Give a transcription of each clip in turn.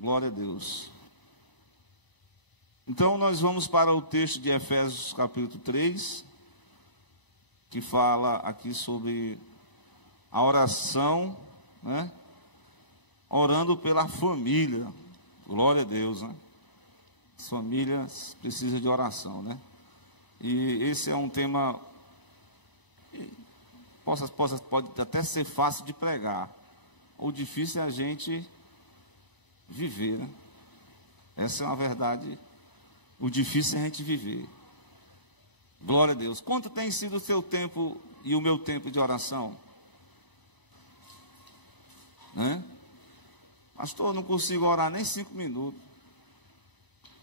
Glória a Deus. Então, nós vamos para o texto de Efésios, capítulo 3, que fala aqui sobre a oração, né? Orando pela família. Glória a Deus, né? As famílias precisam de oração, né? E esse é um tema que pode até ser fácil de pregar. O difícil é a gente viver, né? Essa é uma verdade. O difícil é a gente viver. Glória a Deus. Quanto tem sido o seu tempo e o meu tempo de oração? Né? Pastor, eu não consigo orar nem 5 minutos.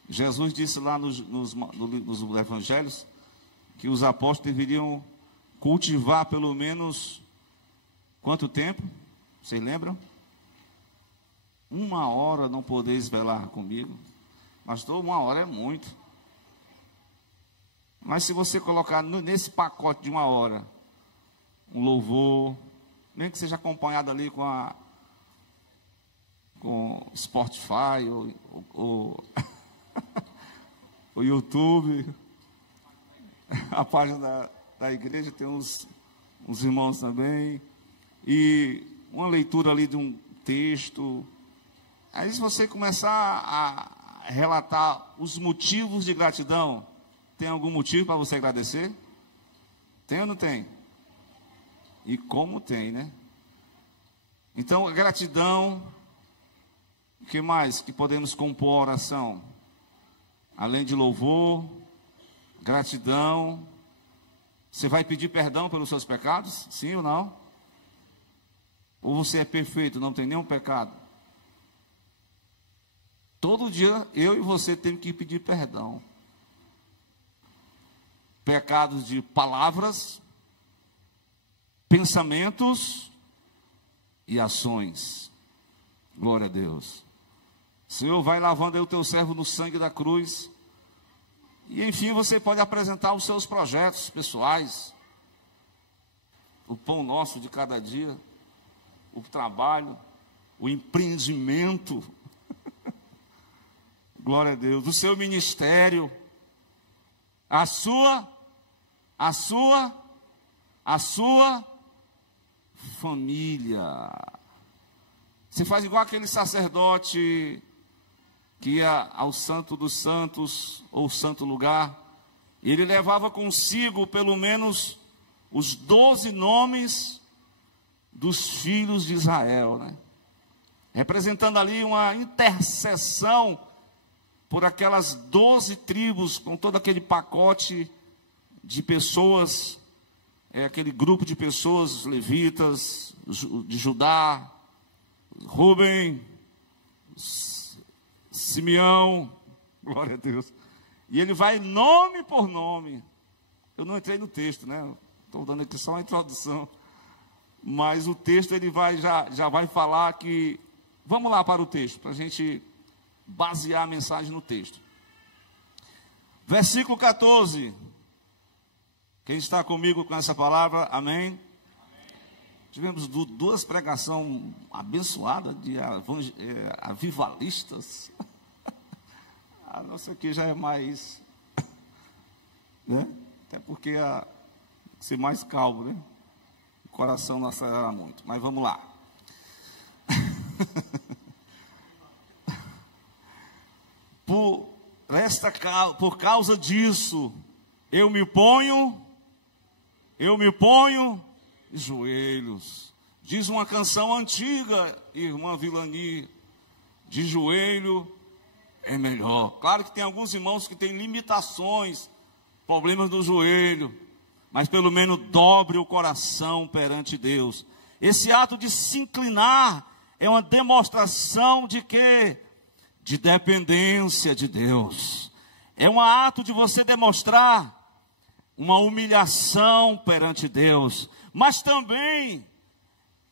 Jesus disse lá nos evangelhos que os apóstolos deveriam cultivar pelo menos quanto tempo? Vocês lembram? 1 hora não podeis velar comigo. Pastor, 1 hora é muito. Mas se você colocar nesse pacote de 1 hora um louvor, nem que seja acompanhado ali com Spotify ou o YouTube, a página da igreja tem uns irmãos também, e uma leitura ali de um texto. Aí se você começar a relatar os motivos de gratidão, tem algum motivo para você agradecer? Tem ou não tem? E como tem, né? Então, gratidão. O que mais que podemos compor a oração? Além de louvor, gratidão. Você vai pedir perdão pelos seus pecados? Sim ou não? Ou você é perfeito, não tem nenhum pecado? Todo dia eu e você temos que pedir perdão. Pecados de palavras, pensamentos e ações. Glória a Deus. Senhor, vai lavando aí o teu servo no sangue da cruz. E enfim, você pode apresentar os seus projetos pessoais. O pão nosso de cada dia. O trabalho. O empreendimento. Glória a Deus. O seu ministério. A sua família. Você faz igual aquele sacerdote que ia ao Santo dos Santos, ou Santo Lugar. Ele levava consigo pelo menos os 12 nomes dos filhos de Israel, né? Representando ali uma intercessão por aquelas 12 tribos, com todo aquele pacote de pessoas, aquele grupo de pessoas, os levitas, de Judá, Rubem, Simeão, glória a Deus. E ele vai nome por nome. Eu não entrei no texto, né? Estou dando aqui só uma introdução. Mas o texto ele já vai falar que... Vamos lá para o texto, para a gente basear a mensagem no texto. Versículo 14. Quem está comigo com essa palavra, amém? Tivemos 2 pregações abençoadas de avivalistas. A nossa aqui já é mais, né? Até porque ser mais calmo, né? O coração não acelera muito. Mas vamos lá. Por causa disso, eu me ponho de joelhos. Diz uma canção antiga, irmã Vilani, de joelho é melhor. Claro que tem alguns irmãos que têm limitações, problemas no joelho, mas pelo menos dobre o coração perante Deus. Esse ato de se inclinar é uma demonstração de quê? De dependência de Deus. É um ato de você demonstrar uma humilhação perante Deus, mas também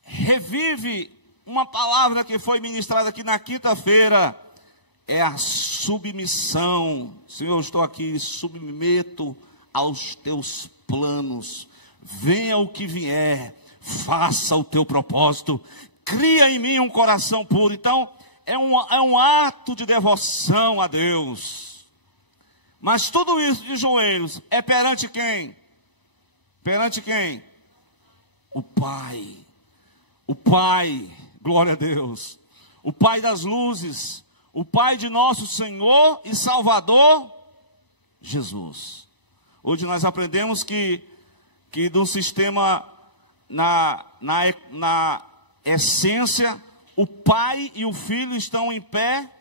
revive uma palavra que foi ministrada aqui na quinta-feira, é a submissão. Senhor, eu estou aqui, submeto aos teus planos, venha o que vier, faça o teu propósito, cria em mim um coração puro. Então, é um ato de devoção a Deus. Mas tudo isso de joelhos é perante quem? Perante quem? O Pai. O Pai, glória a Deus. O Pai das luzes. O Pai de nosso Senhor e Salvador, Jesus. Hoje nós aprendemos que do sistema, na essência, o Pai e o Filho estão em pé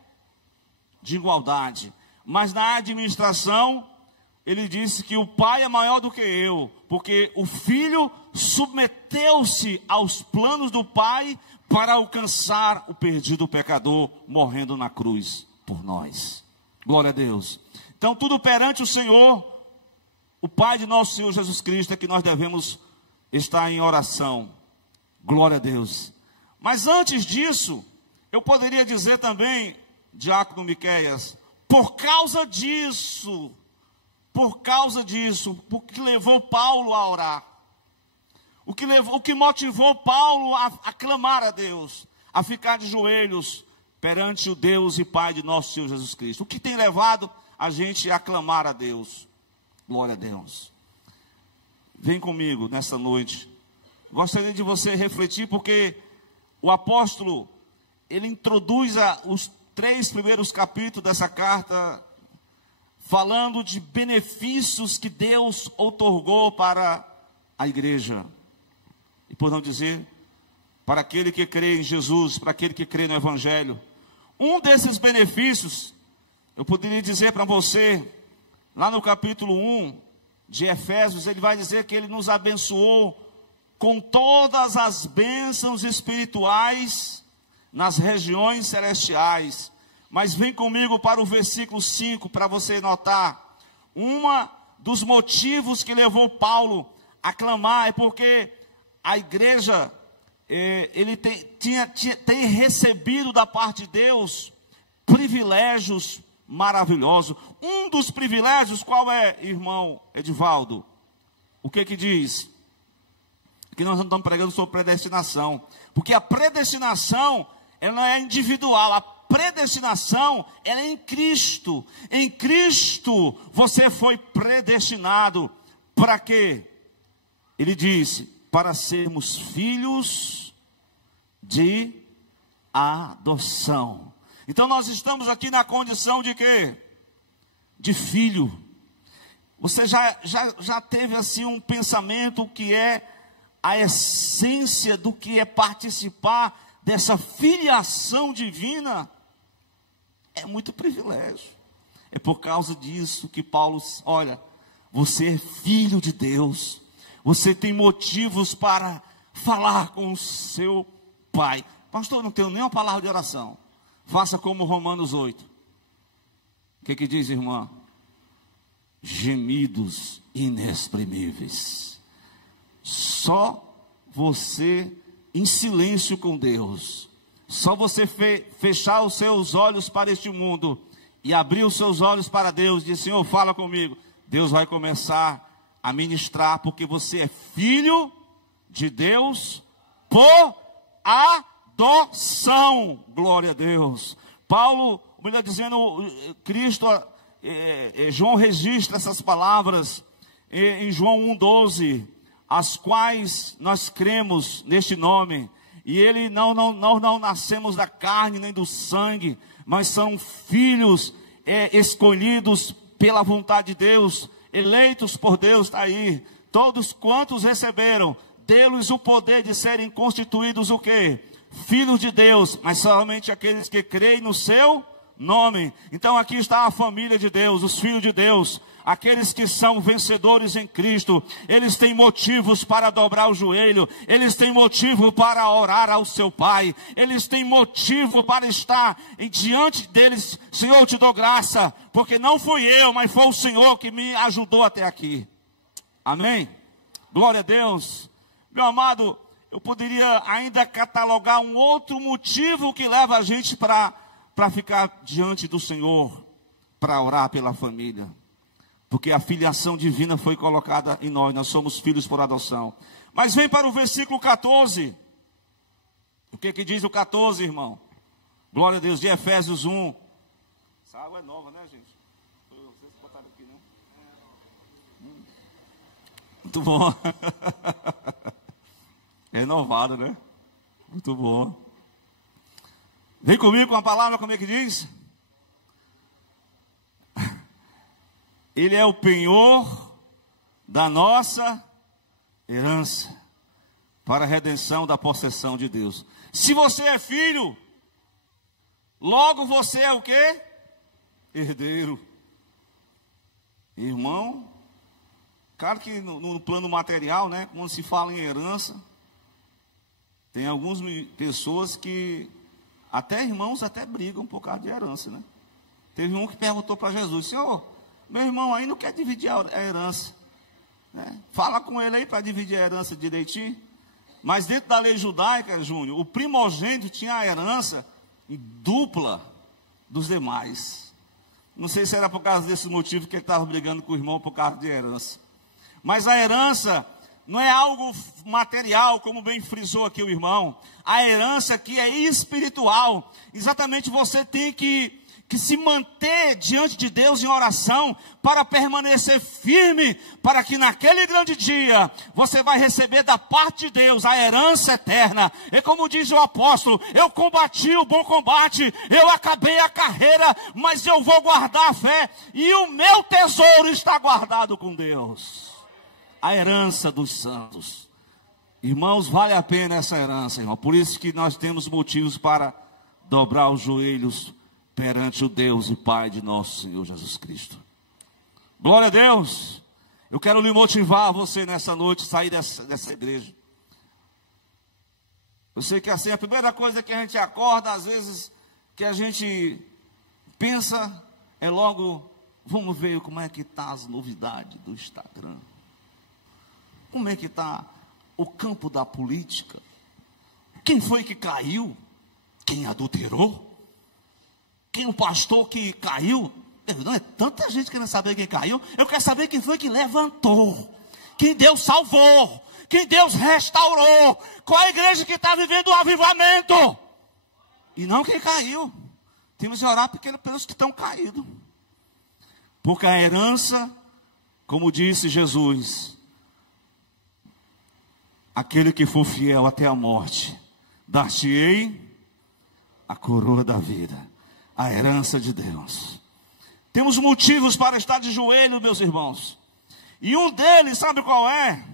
de igualdade. Mas na administração, ele disse que o Pai é maior do que eu, porque o Filho submeteu-se aos planos do Pai para alcançar o perdido pecador, morrendo na cruz por nós. Glória a Deus. Então, tudo perante o Senhor, o Pai de nosso Senhor Jesus Cristo, é que nós devemos estar em oração. Glória a Deus. Mas antes disso, eu poderia dizer também, diácono Miqueias, por causa disso, porque levou Paulo a orar, o que motivou Paulo a clamar a Deus, a ficar de joelhos perante o Deus e Pai de nosso Senhor Jesus Cristo. O que tem levado a gente a clamar a Deus? Glória a Deus. Vem comigo nessa noite. Gostaria de você refletir, porque o apóstolo, ele introduz os 3 primeiros capítulos dessa carta, falando de benefícios que Deus outorgou para a igreja. E por não dizer, para aquele que crê em Jesus, para aquele que crê no Evangelho. Um desses benefícios, eu poderia dizer para você, lá no capítulo 1 de Efésios, ele vai dizer que ele nos abençoou com todas as bênçãos espirituais nas regiões celestiais. Mas vem comigo para o versículo 5, para você notar. Dos motivos que levou Paulo a clamar é porque a igreja, ele tem recebido da parte de Deus privilégios maravilhosos. Um dos privilégios, qual é, irmão Edivaldo? O que diz? Que nós não estamos pregando sobre predestinação. Porque a predestinação, ela é individual. A predestinação, ela é em Cristo. Em Cristo, você foi predestinado. Para quê? Ele disse, para sermos filhos de adoção. Então nós estamos aqui na condição de quê? De filho. Você já teve assim um pensamento que é a essência do que é participar dessa filiação divina? É muito privilégio. É por causa disso que Paulo, olha, você é filho de Deus. Você tem motivos para falar com o seu Pai. Pastor, não tenho nenhuma palavra de oração. Faça como Romanos 8. O que diz, irmã? Gemidos inexprimíveis. Só você em silêncio com Deus. Só você fechar os seus olhos para este mundo e abrir os seus olhos para Deus e dizer, Senhor, fala comigo. Deus vai começar a ministrar, porque você é filho de Deus por adoção. Glória a Deus. Paulo, melhor dizendo, Cristo, João registra essas palavras em João 1,12, as quais nós cremos neste nome. E ele nós não nascemos da carne nem do sangue, mas são filhos escolhidos pela vontade de Deus, eleitos por Deus, está aí. Todos quantos receberam, deu-lhes o poder de serem constituídos o quê? Filhos de Deus, mas somente aqueles que creem no seu nome. Então aqui está a família de Deus, os filhos de Deus, aqueles que são vencedores em Cristo. Eles têm motivos para dobrar o joelho, eles têm motivo para orar ao seu Pai, eles têm motivo para estar diante deles. Senhor, eu te dou graça, porque não fui eu, mas foi o Senhor que me ajudou até aqui. Amém? Glória a Deus. Meu amado, eu poderia ainda catalogar um outro motivo que leva a gente para ficar diante do Senhor, para orar pela família. Porque a filiação divina foi colocada em nós somos filhos por adoção. Mas vem para o versículo 14. O que diz o 14, irmão? Glória a Deus, de Efésios 1. Essa água é nova, né, gente? Vocês botaram aqui, não? Muito bom. É renovado, né? Muito bom. Vem comigo com a palavra, como é que diz? Ele é o penhor da nossa herança, para a redenção da possessão de Deus. Se você é filho, logo você é o quê? Herdeiro. Irmão, claro que no plano material, né, quando se fala em herança, tem algumas pessoas que, até irmãos, até brigam por causa de herança, né? Teve um que perguntou para Jesus: Senhor, meu irmão aí não quer dividir a herança, né? Fala com ele aí para dividir a herança direitinho. Mas dentro da lei judaica, Júnior, o primogênito tinha a herança dupla dos demais. Não sei se era por causa desse motivo que ele estava brigando com o irmão por causa de herança. Mas a herança não é algo material, como bem frisou aqui o irmão. A herança aqui é espiritual. Exatamente, você tem que se manter diante de Deus em oração para permanecer firme, para que naquele grande dia você vai receber da parte de Deus a herança eterna. E como diz o apóstolo: eu combati o bom combate, eu acabei a carreira, mas eu vou guardar a fé, e o meu tesouro está guardado com Deus. A herança dos santos. Irmãos, vale a pena essa herança, irmão. Por isso que nós temos motivos para dobrar os joelhos perante o Deus e Pai de nosso Senhor Jesus Cristo. Glória a Deus. Eu quero lhe motivar você nessa noite, sair dessa igreja. Eu sei que assim, a primeira coisa que a gente acorda, às vezes, que a gente pensa, é logo: vamos ver como é que está as novidades do Instagram. Como é que está o campo da política? Quem foi que caiu? Quem adulterou? Quem o pastor que caiu? Não é tanta gente querendo saber quem caiu. Eu quero saber quem foi que levantou, quem Deus salvou, quem Deus restaurou. Qual é a igreja que está vivendo o avivamento? E não quem caiu. Temos que orar pelos que estão caídos. Porque a herança, como disse Jesus, aquele que for fiel até a morte, dar-te-ei a coroa da vida. A herança de Deus. Temos motivos para estar de joelho, meus irmãos. E um deles, sabe qual é?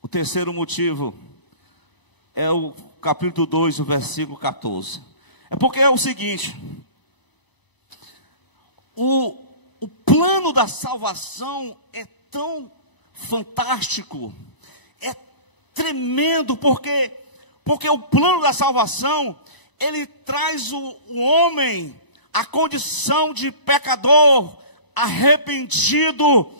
O terceiro motivo é o capítulo 2, o versículo 14. É porque é o seguinte: o plano da salvação é tão fantástico, é tremendo, porque o plano da salvação, ele traz o homem à condição de pecador, arrependido,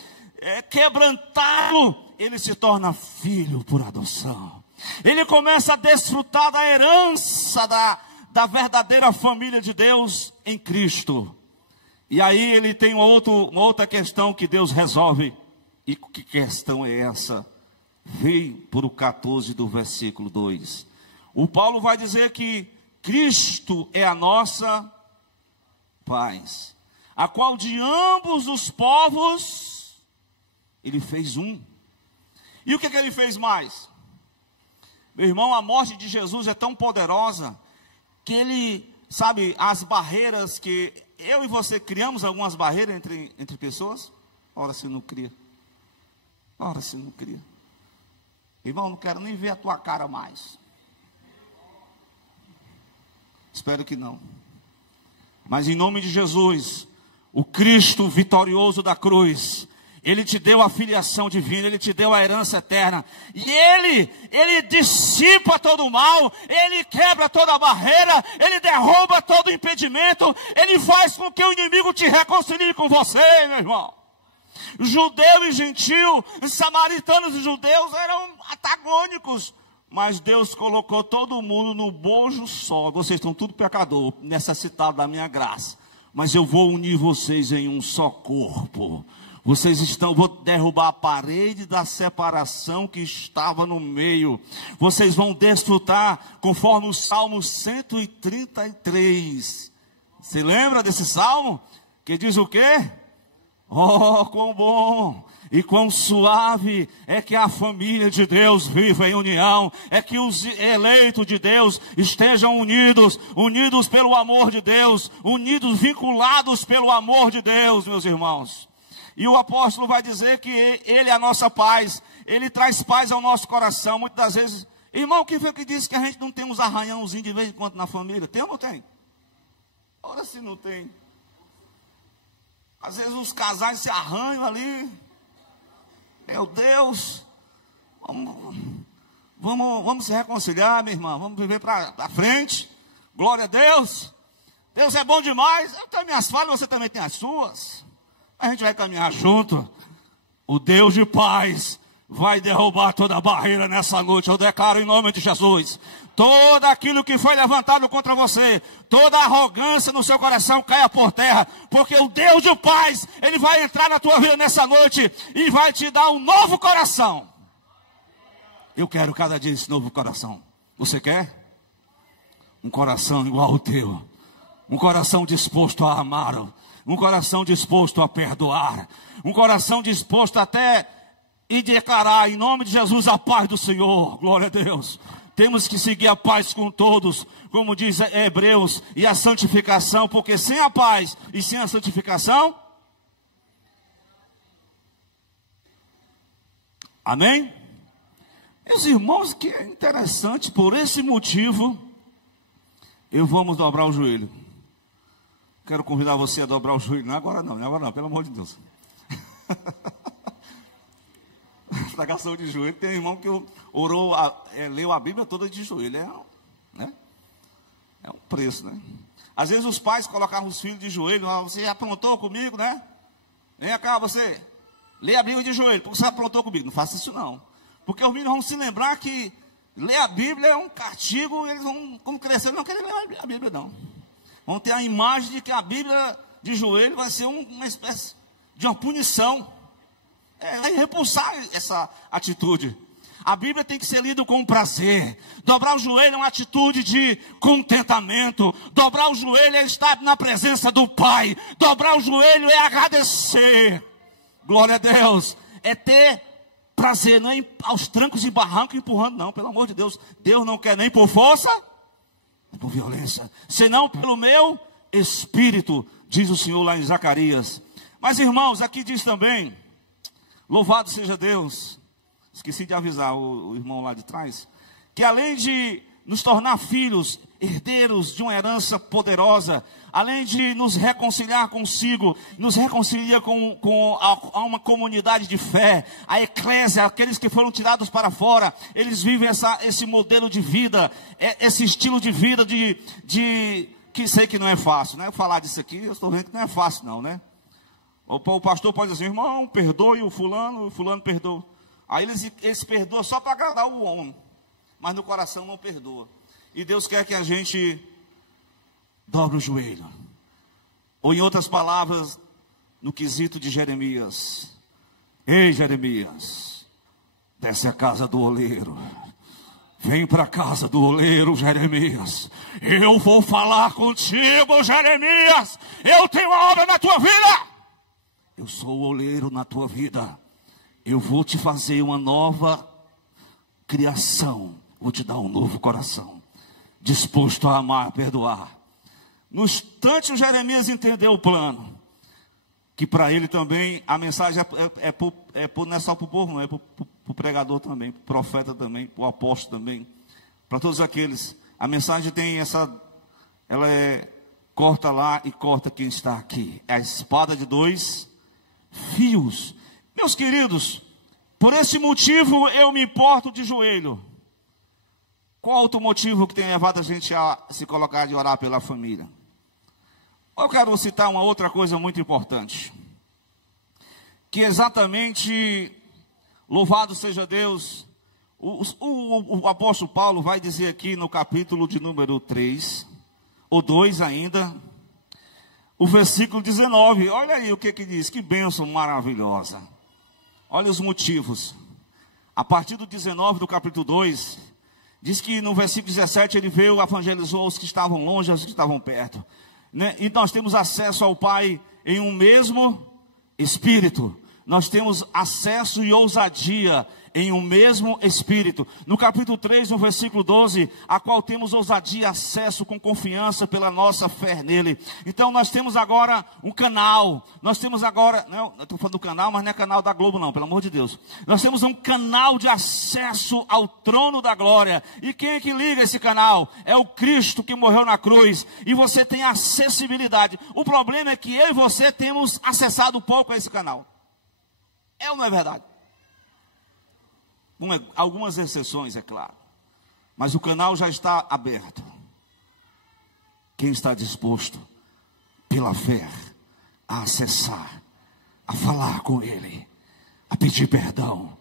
quebrantado. Ele se torna filho por adoção. Ele começa a desfrutar da herança da verdadeira família de Deus em Cristo. E aí ele tem uma outra questão que Deus resolve. E que questão é essa? Vem por o 14 do versículo 2. O Paulo vai dizer que Cristo é a nossa paz, a qual de ambos os povos ele fez um. E o que ele fez mais? Meu irmão, a morte de Jesus é tão poderosa que ele, sabe, as barreiras que eu e você criamos, algumas barreiras entre pessoas. Ora, se não cria. Ora, se não cria. Irmão, não quero nem ver a tua cara mais. Espero que não. Mas em nome de Jesus, o Cristo vitorioso da cruz, Ele te deu a filiação divina, Ele te deu a herança eterna. E Ele dissipa todo o mal, Ele quebra toda a barreira, Ele derruba todo o impedimento, Ele faz com que o inimigo te reconcilie com você, meu irmão. Judeu e gentil, samaritanos e judeus eram antagônicos. Mas Deus colocou todo mundo no bojo só. Vocês estão tudo pecador, necessitados da minha graça. Mas eu vou unir vocês em um só corpo. Vou derrubar a parede da separação que estava no meio. Vocês vão desfrutar conforme o Salmo 133. Você lembra desse salmo? Que diz o quê? Oh, quão bom e quão suave é que a família de Deus viva em união. É que os eleitos de Deus estejam unidos pelo amor de Deus, unidos, vinculados pelo amor de Deus, meus irmãos. E o apóstolo vai dizer que ele é a nossa paz, ele traz paz ao nosso coração. Muitas das vezes, irmão, quem foi que disse que a gente não tem uns arranhãozinhos de vez em quando na família? Tem ou não tem? Ora, se não tem. Às vezes os casais se arranham ali. Meu Deus, vamos se reconciliar, minha irmã, vamos viver para frente. Glória a Deus. Deus é bom demais. Eu tenho minhas falhas, você também tem as suas. A gente vai caminhar junto. O Deus de paz vai derrubar toda a barreira nessa noite. Eu declaro em nome de Jesus. Todo aquilo que foi levantado contra você, toda arrogância no seu coração caia por terra. Porque o Deus de paz, Ele vai entrar na tua vida nessa noite e vai te dar um novo coração. Eu quero cada dia esse novo coração. Você quer? Um coração igual ao teu. Um coração disposto a amar. Um coração disposto a perdoar. Um coração disposto até e declarar em nome de Jesus a paz do Senhor. Glória a Deus. Temos que seguir a paz com todos, como diz Hebreus, e a santificação, porque sem a paz e sem a santificação, amém? Meus irmãos, que é interessante, por esse motivo, vamos dobrar o joelho. Quero convidar você a dobrar o joelho, não agora não, pelo amor de Deus. Estragação de joelho, tem irmão que leu a Bíblia toda de joelho, né? É um preço, né? Às vezes os pais colocavam os filhos de joelho, você aprontou comigo, né? Vem cá você, lê a Bíblia de joelho, porque você aprontou comigo. Não faça isso não, porque os meninos vão se lembrar que ler a Bíblia é um castigo, eles vão, como crescer, não querem ler a Bíblia não. Vão ter a imagem de que a Bíblia de joelho vai ser uma espécie de uma punição. Vai repulsar essa atitude. A Bíblia tem que ser lida com prazer. Dobrar o joelho é uma atitude de contentamento. Dobrar o joelho é estar na presença do Pai. Dobrar o joelho é agradecer. Glória a Deus. É ter prazer, não é aos trancos e barrancos empurrando, não. Pelo amor de Deus. Deus não quer nem por força, nem por violência, senão pelo meu espírito, diz o Senhor lá em Zacarias. Mas irmãos, aqui diz também, louvado seja Deus, esqueci de avisar o irmão lá de trás, que além de nos tornar filhos, herdeiros de uma herança poderosa, além de nos reconciliar consigo, nos reconcilia com uma comunidade de fé, a eclésia, aqueles que foram tirados para fora, eles vivem esse modelo de vida, esse estilo de vida que sei que não é fácil, né? Falar disso aqui, eu estou vendo que não é fácil não, né? O pastor pode dizer, irmão, perdoe o fulano perdoa. Aí eles perdoam só para agradar o homem, mas no coração não perdoa. E Deus quer que a gente dobre o joelho. Ou em outras palavras, no quesito de Jeremias. Ei, Jeremias, desce a casa do oleiro. Vem para a casa do oleiro, Jeremias. Eu vou falar contigo, Jeremias. Eu tenho uma obra na tua vida. Eu sou o oleiro na tua vida. Eu vou te fazer uma nova criação. Vou te dar um novo coração, disposto a amar, a perdoar. No instante o Jeremias entendeu o plano. Que para ele também a mensagem não é só para o povo, não é para o pregador também, para o profeta também, para o apóstolo também. Para todos aqueles. A mensagem tem ela corta lá e corta quem está aqui. É a espada de dois fios. Meus queridos, por esse motivo eu me porto de joelho. Qual outro motivo que tem levado a gente a se colocar de orar pela família? Eu quero citar uma outra coisa muito importante. Que exatamente, louvado seja Deus, o apóstolo Paulo vai dizer aqui no capítulo de número 3, ou 2 ainda, o versículo 19. Olha aí o que diz, que bênção maravilhosa. Olha os motivos. A partir do 19 do capítulo 2, diz que no versículo 17 ele veio, evangelizou os que estavam longe, os que estavam perto. Né? E nós temos acesso ao Pai em um mesmo Espírito. Nós temos acesso e ousadia em um mesmo Espírito. No capítulo 3, no versículo 12, a qual temos ousadia e acesso com confiança pela nossa fé nele. Então nós temos agora um canal. Nós temos agora, não, eu estou falando do canal, mas não é canal da Globo não, pelo amor de Deus. Nós temos um canal de acesso ao trono da glória. E quem é que liga esse canal? É o Cristo que morreu na cruz. E você tem acessibilidade. O problema é que eu e você temos acessado pouco a esse canal. É ou não é verdade? Algumas exceções, é claro. Mas o canal já está aberto. Quem está disposto, pela fé, a acessar, a falar com Ele, a pedir perdão,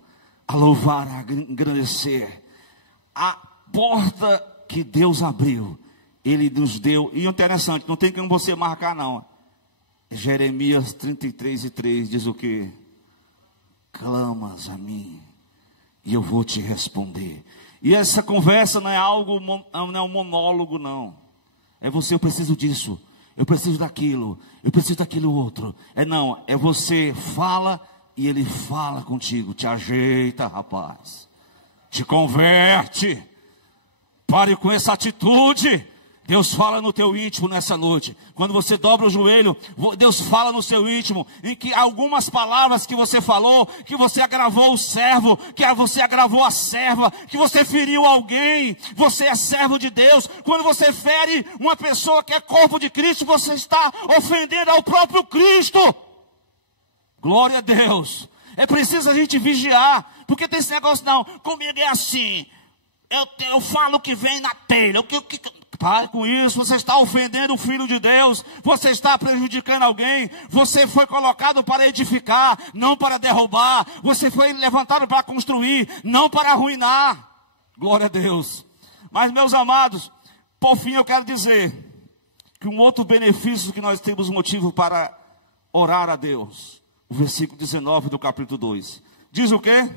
a louvar, a engrandecer, a porta que Deus abriu, Ele nos deu. E interessante, não tem como você marcar não. Jeremias 33:3 diz o quê? Clamas a mim e eu vou te responder. E essa conversa não é algo, não é um monólogo não. É você, eu preciso disso, eu preciso daquilo, eu preciso daquilo outro. É você fala e Ele fala contigo. Te ajeita, rapaz, te converte. Pare com essa atitude. Deus fala no teu íntimo nessa noite. Quando você dobra o joelho, Deus fala no seu íntimo, em que algumas palavras que você falou, que você agravou o servo, que você agravou a serva, que você feriu alguém, você é servo de Deus. Quando você fere uma pessoa que é corpo de Cristo, você está ofendendo ao próprio Cristo. Glória a Deus. É preciso a gente vigiar, porque tem esse negócio, não, comigo é assim, eu falo o que vem na telha, pare com isso, você está ofendendo o Filho de Deus, você está prejudicando alguém, você foi colocado para edificar, não para derrubar, você foi levantado para construir, não para arruinar. Glória a Deus. Mas meus amados, por fim eu quero dizer, que um outro benefício que nós temos motivo para orar a Deus, o versículo 19 do capítulo 2, diz o quê?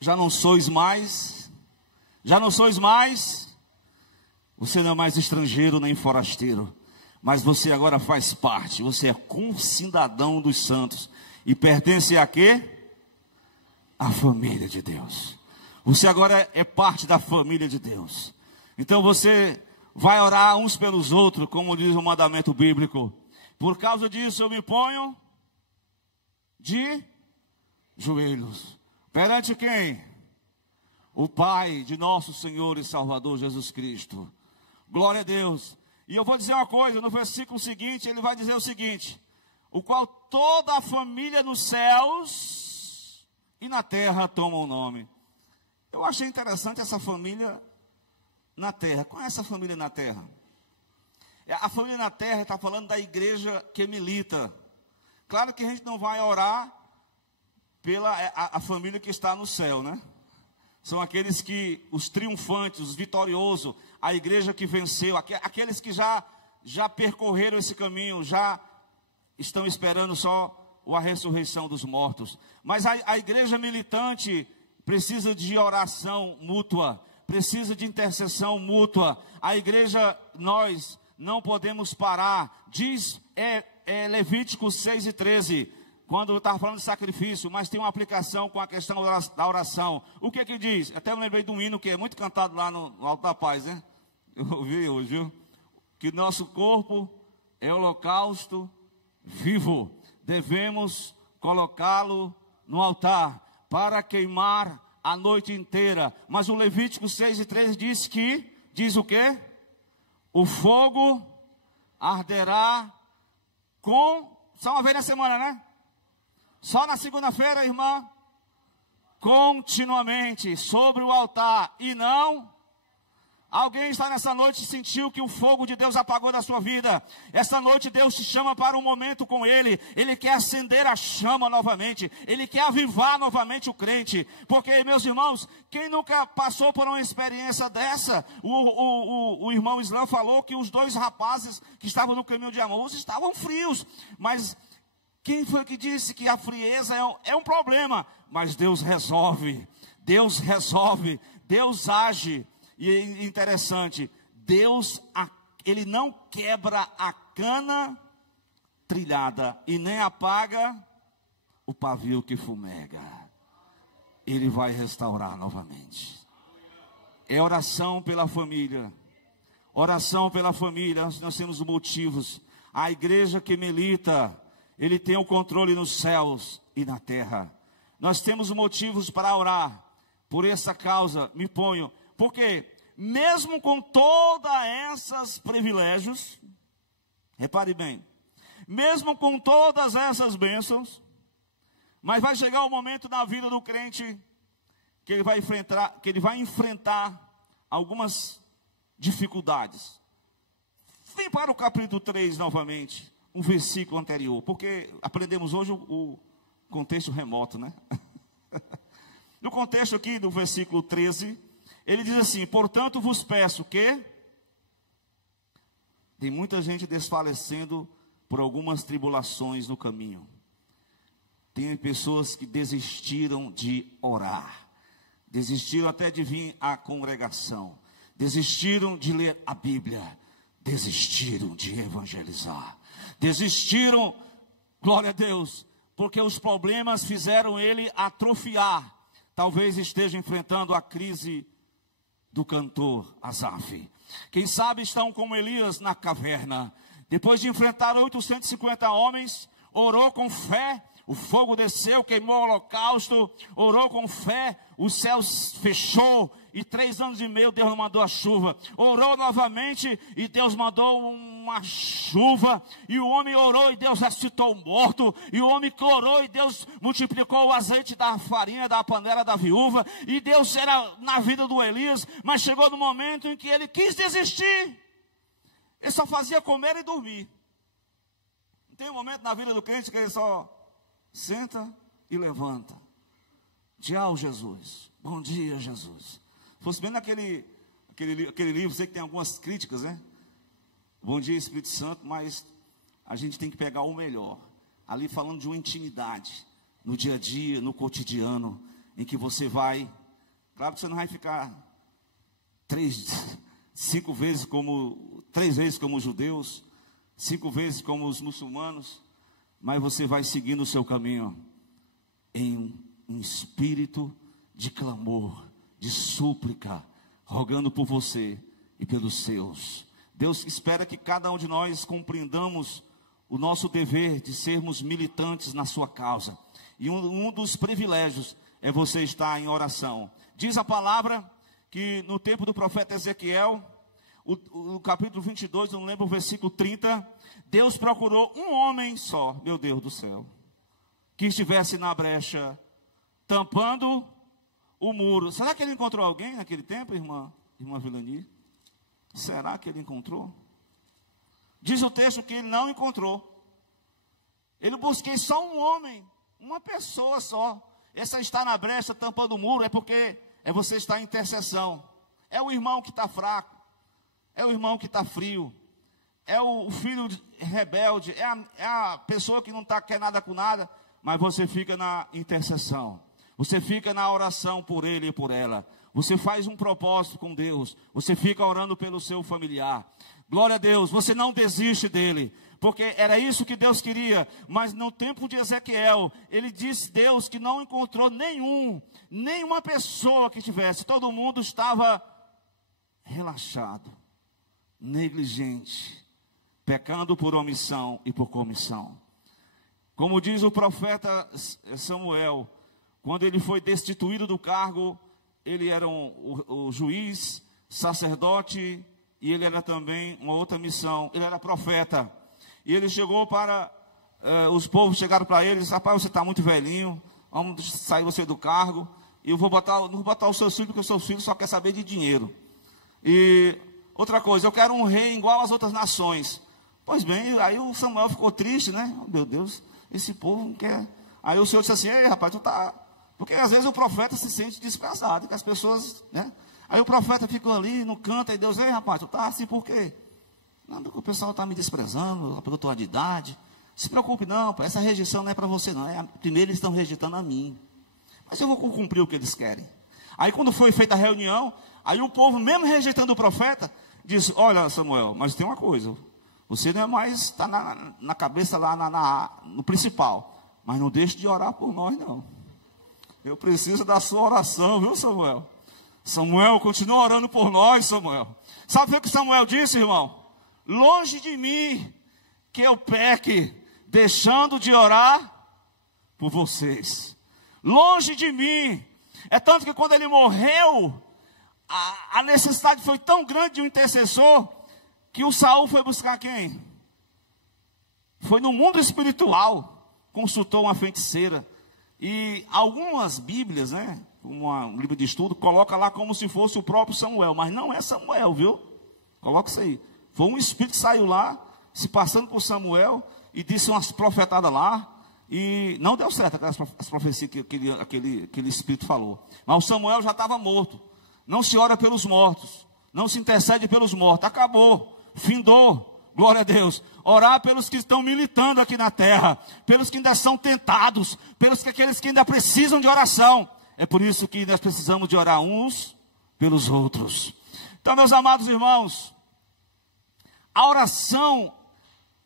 Já não sois mais, você não é mais estrangeiro nem forasteiro, mas você agora faz parte, você é concidadão dos santos, e pertence a quê? A família de Deus. Você agora é parte da família de Deus. Então você vai orar uns pelos outros, como diz o mandamento bíblico. Por causa disso eu me ponho de joelhos. Perante quem? O Pai de nosso Senhor e Salvador Jesus Cristo. Glória a Deus. E eu vou dizer uma coisa, no versículo seguinte, ele vai dizer o seguinte: o qual toda a família nos céus e na terra toma o nome. Eu achei interessante essa família na terra. Qual é essa família na terra? A família na terra está falando da igreja que milita. Claro que a gente não vai orar pela a família que está no céu, né? São aqueles que, os triunfantes, os vitoriosos, a igreja que venceu, aqueles que já percorreram esse caminho, já estão esperando só a ressurreição dos mortos. Mas a igreja militante precisa de oração mútua, precisa de intercessão mútua. A igreja, nós não podemos parar. Diz Levítico 6:13. Quando eu estava falando de sacrifício, mas tem uma aplicação com a questão da oração. O que que diz? Até me lembrei de um hino que é muito cantado lá no Alto da Paz, né? Eu ouvi hoje, viu? Que nosso corpo é holocausto vivo. Devemos colocá-lo no altar para queimar a noite inteira. Mas o Levítico 6:13 diz o quê? O fogo arderá só uma vez na semana, né? Só na segunda-feira, irmã, continuamente sobre o altar, e não Alguém está nessa noite e sentiu que o fogo de Deus apagou da sua vida. Essa noite Deus te chama para um momento com Ele. Ele quer acender a chama novamente. Ele quer avivar novamente o crente. Porque, meus irmãos, quem nunca passou por uma experiência dessa? O irmão Islã falou que os 2 rapazes que estavam no caminho de Emaús estavam frios. Mas quem foi que disse que a frieza é um problema? Mas Deus resolve. Deus resolve. Deus age. E é interessante, Deus, Ele não quebra a cana trilhada e nem apaga o pavio que fumega. Ele vai restaurar novamente. É oração pela família. Oração pela família, nós temos motivos. A igreja que milita, ele tem o controle nos céus e na terra. Nós temos motivos para orar. Por essa causa, me ponho... Porque mesmo com todos esses privilégios, repare bem, mesmo com todas essas bênçãos, mas vai chegar um momento na vida do crente que ele vai enfrentar algumas dificuldades. Vem para o capítulo 3 novamente, um versículo anterior, porque aprendemos hoje o contexto remoto, né? No contexto aqui do versículo 13, ele diz assim: portanto vos peço que... Tem muita gente desfalecendo por algumas tribulações no caminho. Tem pessoas que desistiram de orar. Desistiram até de vir à congregação. Desistiram de ler a Bíblia. Desistiram de evangelizar. Desistiram, glória a Deus, porque os problemas fizeram ele atrofiar. Talvez esteja enfrentando a crise do cantor Asaf. Quem sabe estão como Elias na caverna. Depois de enfrentar 850 homens, orou com fé, o fogo desceu, queimou o holocausto, orou com fé, o céu fechou, e 3 anos e meio Deus não mandou a chuva. Orou novamente, e Deus mandou uma chuva, e o homem orou, e Deus ressuscitou o morto, e o homem orou, e Deus multiplicou o azeite da farinha, da panela da viúva, e Deus era na vida do Elias, mas chegou no momento em que ele quis desistir. Ele só fazia comer e dormir. Tem um momento na vida do crente que ele só senta e levanta. Tchau, Jesus. Bom dia, Jesus. Fosse bem naquele livro, sei que tem algumas críticas, né? Bom dia, Espírito Santo, mas a gente tem que pegar o melhor. Ali falando de uma intimidade, no dia a dia, no cotidiano, em que você vai... Claro que você não vai ficar 3 vezes como os judeus, 5 vezes como os muçulmanos, mas você vai seguindo o seu caminho em um espírito de clamor, de súplica, rogando por você e pelos seus. Deus espera que cada um de nós compreendamos o nosso dever de sermos militantes na sua causa. E um dos privilégios é você estar em oração. Diz a palavra que no tempo do profeta Ezequiel, o capítulo 22, eu não lembro o versículo 30, Deus procurou um homem só, meu Deus do céu, que estivesse na brecha, tampando o muro. Será que ele encontrou alguém naquele tempo, irmã Vilani? Será que ele encontrou? Diz o texto que ele não encontrou. Ele busquei só um homem, uma pessoa só. Essa está na brecha, tampando o muro, é porque você está em intercessão. É o irmão que está fraco. É o irmão que está frio. É o filho rebelde. É a pessoa que não quer nada com nada. Mas você fica na intercessão. Você fica na oração por ele e por ela. Você faz um propósito com Deus. Você fica orando pelo seu familiar. Glória a Deus. Você não desiste dele. Porque era isso que Deus queria. Mas no tempo de Ezequiel, ele disse Deus que não encontrou nenhuma pessoa que tivesse. Todo mundo estava relaxado, negligente, pecando por omissão e por comissão. Como diz o profeta Samuel, quando ele foi destituído do cargo, ele era o juiz, sacerdote, e ele era também uma outra missão, ele era profeta. E ele chegou para, os povos chegaram para ele e disseram: rapaz, você está muito velhinho, vamos sair você do cargo, e eu não vou botar o seu filho, porque o seu filho só quer saber de dinheiro. E outra coisa, eu quero um rei igual às outras nações. Pois bem, aí o Samuel ficou triste, né? Oh, meu Deus, esse povo não quer. Aí o Senhor disse assim: ei, rapaz, tu tá... Porque às vezes o profeta se sente desprezado, que as pessoas, né? Aí o profeta ficou ali no canto, e Deus: ei, rapaz, tu tá assim por quê? Não, porque o pessoal está me desprezando, pela tua de idade. Se preocupe não, pai, essa rejeição não é para você não. Primeiro eles estão rejeitando a mim. Mas eu vou cumprir o que eles querem. Aí quando foi feita a reunião, aí o povo, mesmo rejeitando o profeta, disse: olha, Samuel, mas tem uma coisa. Você não é mais, está na cabeça lá no principal. Mas não deixe de orar por nós, não. Eu preciso da sua oração, viu, Samuel? Samuel, continua orando por nós, Samuel. Sabe o que Samuel disse, irmão? Longe de mim que eu peque, deixando de orar por vocês. Longe de mim. É tanto que quando ele morreu, a necessidade foi tão grande de um intercessor, que o Saul foi buscar quem? Foi no mundo espiritual, consultou uma feiticeira. E algumas bíblias, né, um livro de estudo, coloca lá como se fosse o próprio Samuel, mas não é Samuel, viu? Coloca isso aí. Foi um espírito que saiu lá, se passando por Samuel, e disse umas profetadas lá, e não deu certo as profecias que aquele espírito falou. Mas o Samuel já estava morto. Não se ora pelos mortos, não se intercede pelos mortos. Acabou, findou. Glória a Deus. Orar pelos que estão militando aqui na terra, pelos que ainda são tentados, aqueles que ainda precisam de oração. É por isso que nós precisamos de orar uns pelos outros. Então, meus amados irmãos, a oração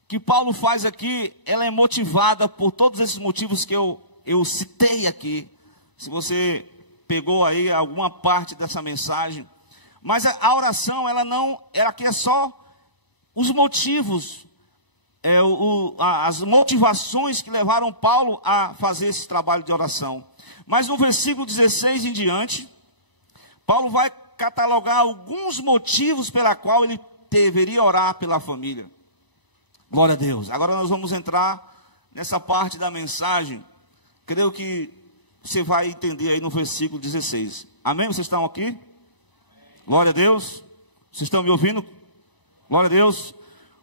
que Paulo faz aqui, ela é motivada por todos esses motivos que eu citei aqui. Se você pegou aí alguma parte dessa mensagem. Mas a oração, ela quer só os motivos, as motivações que levaram Paulo a fazer esse trabalho de oração. Mas no versículo 16 em diante, Paulo vai catalogar alguns motivos pela qual ele deveria orar pela família. Glória a Deus. Agora nós vamos entrar nessa parte da mensagem. Creio que você vai entender aí no versículo 16. Amém? Vocês estão aqui? Glória a Deus. Vocês estão me ouvindo? Glória a Deus.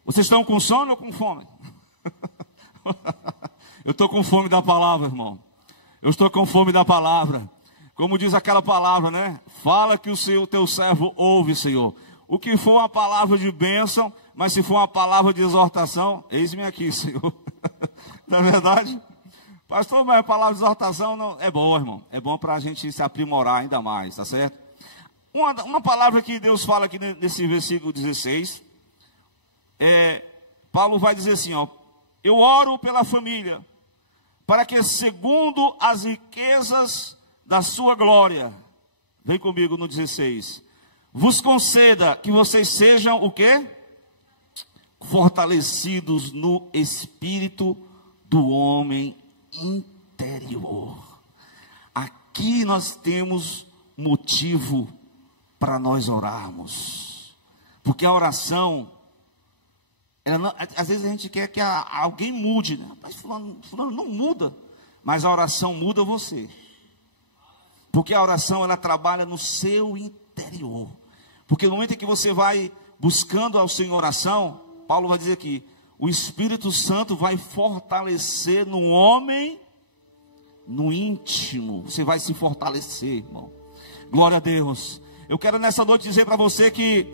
Vocês estão com sono ou com fome? Eu estou com fome da palavra, irmão. Eu estou com fome da palavra. Como diz aquela palavra, né? Fala que o teu servo ouve, Senhor. O que for uma palavra de bênção, mas se for uma palavra de exortação, eis-me aqui, Senhor. Não é verdade? Pastor, mas a palavra de exortação não é boa, irmão. É bom para a gente se aprimorar ainda mais, tá certo? Uma palavra que Deus fala aqui nesse versículo 16, Paulo vai dizer assim, ó: eu oro pela família, para que segundo as riquezas da sua glória, vem comigo no 16, vos conceda que vocês sejam o quê? Fortalecidos no espírito do homem interior. Aqui nós temos motivo para nós orarmos, porque a oração, às vezes a gente quer que alguém mude, né? Mas fulano não muda, mas a oração muda você, porque a oração ela trabalha no seu interior, porque no momento em que você vai buscando ao Senhor oração, Paulo vai dizer aqui, o Espírito Santo vai fortalecer no homem, no íntimo, você vai se fortalecer, irmão. Glória a Deus. Eu quero nessa noite dizer para você que,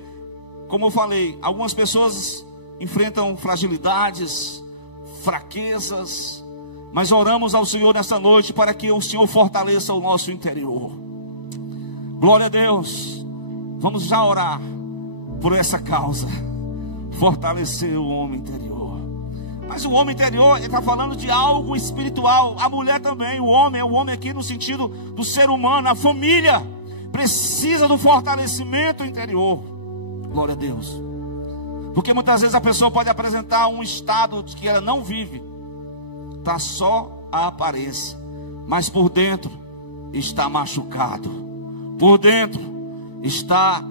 como eu falei, algumas pessoas enfrentam fragilidades, fraquezas, mas oramos ao Senhor nessa noite para que o Senhor fortaleça o nosso interior. Glória a Deus. Vamos já orar por essa causa, fortalecer o homem interior. Mas o homem interior, ele está falando de algo espiritual. A mulher também, o homem aqui no sentido do ser humano, a família precisa do fortalecimento interior. Glória a Deus. Porque muitas vezes a pessoa pode apresentar um estado de que ela não vive, está só a aparência, mas por dentro está machucado, por dentro está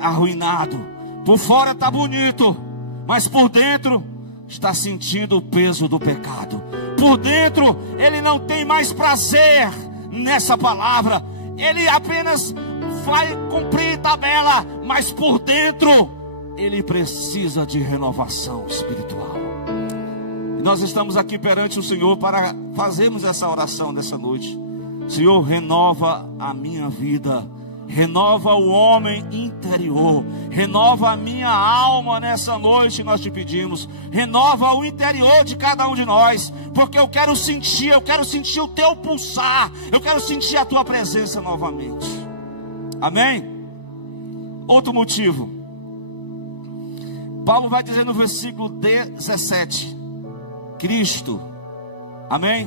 arruinado, por fora está bonito, mas por dentro está sentindo o peso do pecado. Por dentro ele não tem mais prazer nessa palavra, ele apenas vai cumprir tabela, mas por dentro ele precisa de renovação espiritual. E nós estamos aqui perante o Senhor para fazermos essa oração dessa noite. Senhor, renova a minha vida, renova o homem interior, renova a minha alma nessa noite, nós te pedimos. Renova o interior de cada um de nós, porque eu quero sentir o teu pulsar, eu quero sentir a tua presença novamente. Amém? Outro motivo, Paulo vai dizer no versículo 17, Cristo, amém?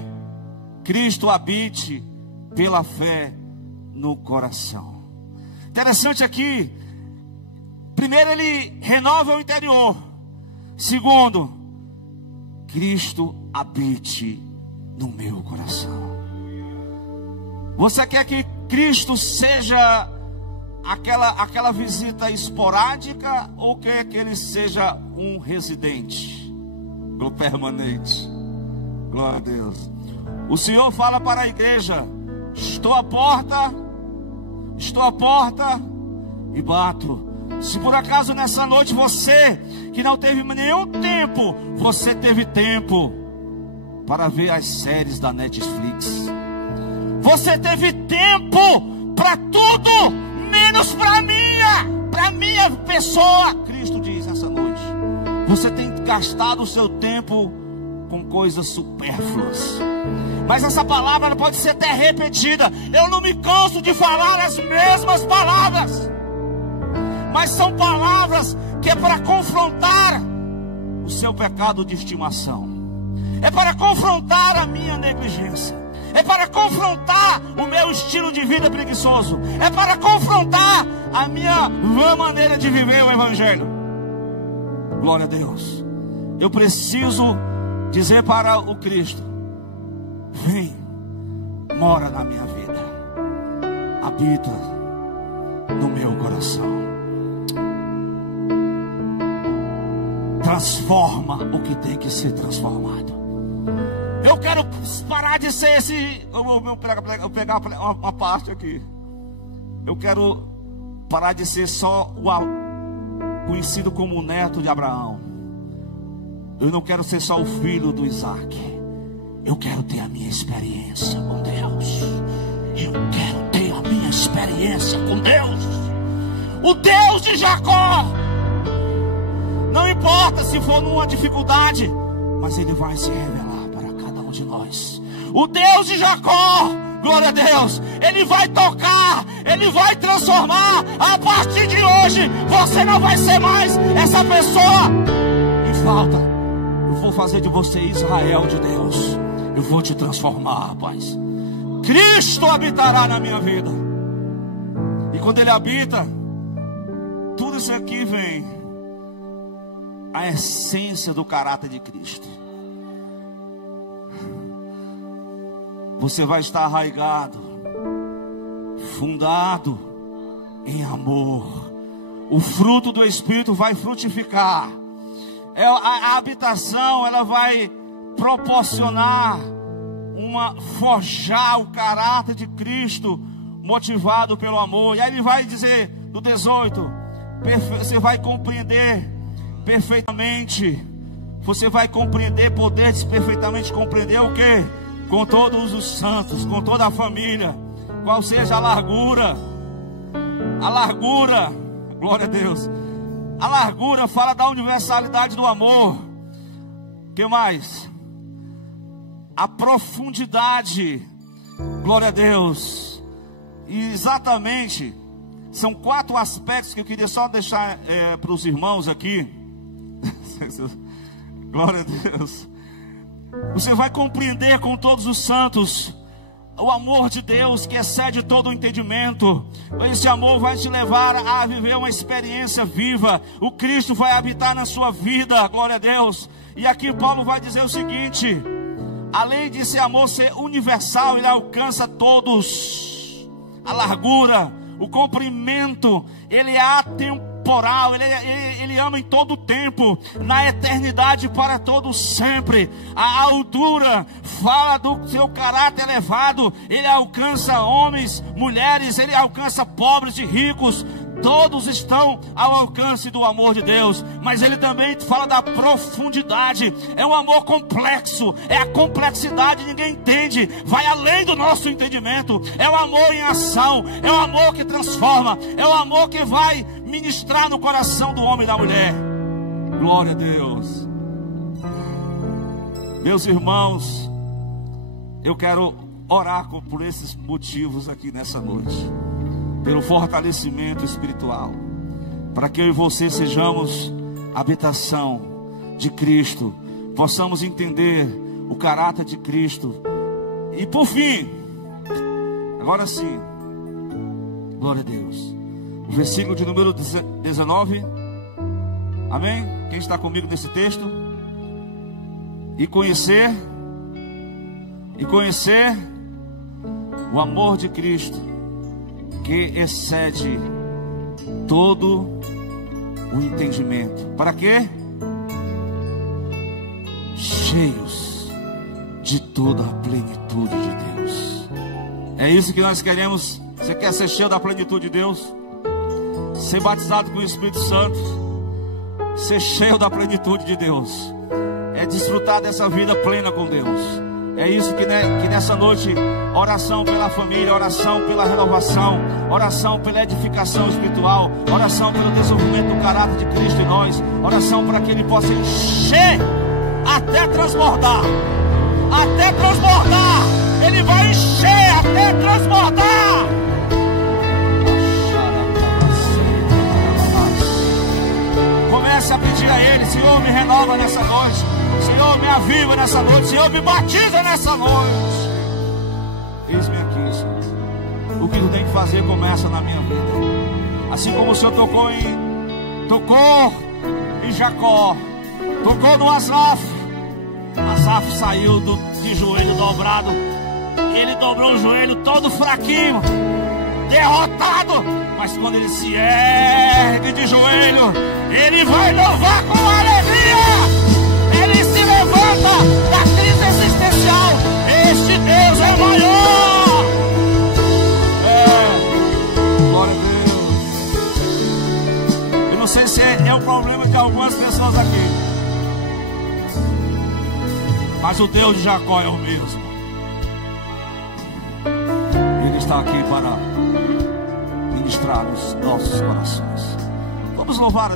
Cristo habite pela fé no coração. Interessante aqui, primeiro ele renova o interior, segundo, Cristo habite no meu coração. Você quer que Cristo seja aquela visita esporádica, ou quer que ele seja um residente permanente? Glória a Deus. O Senhor fala para a igreja: estou à porta e bato. Se por acaso nessa noite você que não teve nenhum tempo, você teve tempo para ver as séries da Netflix, você teve tempo para tudo, menos para minha pessoa. Cristo diz essa noite: você tem gastado o seu tempo com coisas supérfluas. Mas essa palavra pode ser até repetida. Eu não me canso de falar as mesmas palavras, mas são palavras que é para confrontar o seu pecado de estimação, é para confrontar a minha negligência, é para confrontar o meu estilo de vida preguiçoso, é para confrontar a minha vã maneira de viver o Evangelho. Glória a Deus. Eu preciso dizer para o Cristo: vem, mora na minha vida, habita no meu coração, transforma o que tem que ser transformado. Eu quero parar de ser esse. Eu vou pegar uma parte aqui. Eu quero parar de ser só o conhecido como o neto de Abraão. Eu não quero ser só o filho do Isaac. Eu quero ter a minha experiência com Deus. Eu quero ter a minha experiência com Deus. O Deus de Jacó. Não importa se for numa dificuldade, mas Ele vai se revelar para cada um de nós. O Deus de Jacó, glória a Deus, Ele vai tocar, Ele vai transformar. A partir de hoje, você não vai ser mais essa pessoa que falta. Eu vou fazer de você Israel de Deus. Eu vou te transformar, rapaz. Cristo habitará na minha vida. E quando Ele habita, tudo isso aqui vem a essência do caráter de Cristo. Você vai estar arraigado, fundado em amor. O fruto do Espírito vai frutificar. A habitação, ela vai proporcionar forjar o caráter de Cristo, motivado pelo amor. E aí ele vai dizer no 18: você vai compreender perfeitamente, você vai compreender, poder perfeitamente compreender o que? Com todos os santos, com toda a família, qual seja a largura, glória a Deus. A largura fala da universalidade do amor. O que mais? A profundidade, glória a Deus. E exatamente, são 4 aspectos que eu queria só deixar para os irmãos aqui. Glória a Deus. Você vai compreender com todos os santos o amor de Deus que excede todo o entendimento. Esse amor vai te levar a viver uma experiência viva. O Cristo vai habitar na sua vida, glória a Deus. E aqui Paulo vai dizer o seguinte: além desse amor ser universal, ele alcança todos. A largura, o comprimento, ele é atemporal, ele ama em todo o tempo, na eternidade para todo sempre. A altura fala do seu caráter elevado. Ele alcança homens, mulheres, ele alcança pobres e ricos, Todos estão ao alcance do amor de Deus, mas ele também fala da profundidade. É um amor complexo, é a complexidade, ninguém entende, vai além do nosso entendimento. É o amor em ação, é o amor que transforma, é o amor que vai ministrar no coração do homem e da mulher. Glória a Deus. Meus irmãos, eu quero orar por esses motivos aqui nessa noite, pelo fortalecimento espiritual, para que eu e você sejamos habitação de Cristo, possamos entender o caráter de Cristo. E por fim, agora sim, glória a Deus, o versículo de número 19, amém? Quem está comigo nesse texto? E conhecer o amor de Cristo, que excede todo o entendimento. Para quê? Cheios de toda a plenitude de Deus. É isso que nós queremos. Você quer ser cheio da plenitude de Deus? Ser batizado com o Espírito Santo? Ser cheio da plenitude de Deus é desfrutar dessa vida plena com Deus. É isso que nessa noite, oração pela família, oração pela renovação, oração pela edificação espiritual, oração pelo desenvolvimento do caráter de Cristo em nós, oração para que Ele possa encher até transbordar. Até transbordar. Ele vai encher até transbordar. Comece a pedir a Ele: Senhor, me renova nessa noite. Senhor, me aviva nessa noite. Senhor, me batiza nessa noite. Eis-me aqui, Senhor. O que tu tem que fazer começa na minha vida. Assim como o Senhor tocou em Jacó, tocou no Asaf. Asaf saiu de joelho dobrado. Ele dobrou o joelho todo fraquinho, derrotado. Mas quando ele se ergue de joelho, ele vai louvar com alegria. Ele se levanta da crise existencial. Este Deus é maior. Glória a Deus. Eu não sei se é um problema de algumas pessoas aqui, mas o Deus de Jacó é o mesmo. Ele está aqui para ministrar os nossos corações. Vamos louvar a Deus.